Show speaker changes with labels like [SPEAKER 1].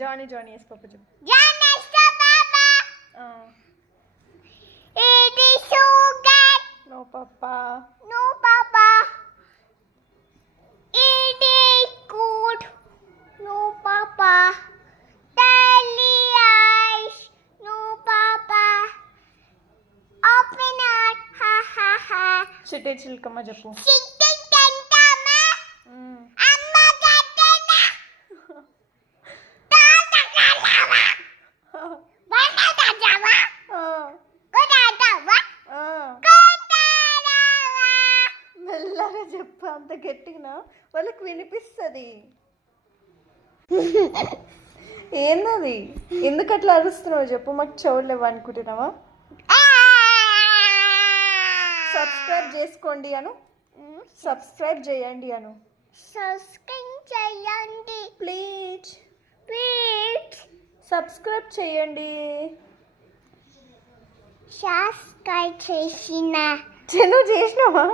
[SPEAKER 1] Johnny Johnny yes papa చెప్పు
[SPEAKER 2] జానేస్తా బాబా ఇది sugar
[SPEAKER 1] no పాప
[SPEAKER 2] నో పాపా ఇది good no papa Tally eyes, no papa. Open up, ha ha ha.
[SPEAKER 1] చిట్టే చిల్కమ్మ చెప్పు చెప్పు అంత గట్టిగా వాళ్ళకి వినిపిస్తుంది. ఏందది? ఎందుకు అట్లా అరుస్తున్నావు చెప్పు మాకు చూడలేవు అనుకుంటున్నావా? సబ్స్క్రైబ్ చేసుకోండి అను. సబ్స్క్రైబ్ చేయండి అను.
[SPEAKER 2] సబ్స్క్రైబ్ చేయండి.
[SPEAKER 1] ప్లీజ్
[SPEAKER 2] ప్లీజ్
[SPEAKER 1] సబ్స్క్రైబ్ చేయండి.
[SPEAKER 2] సబ్స్క్రైబ్ చేసిన.
[SPEAKER 1] నువ్వు చేసినావా?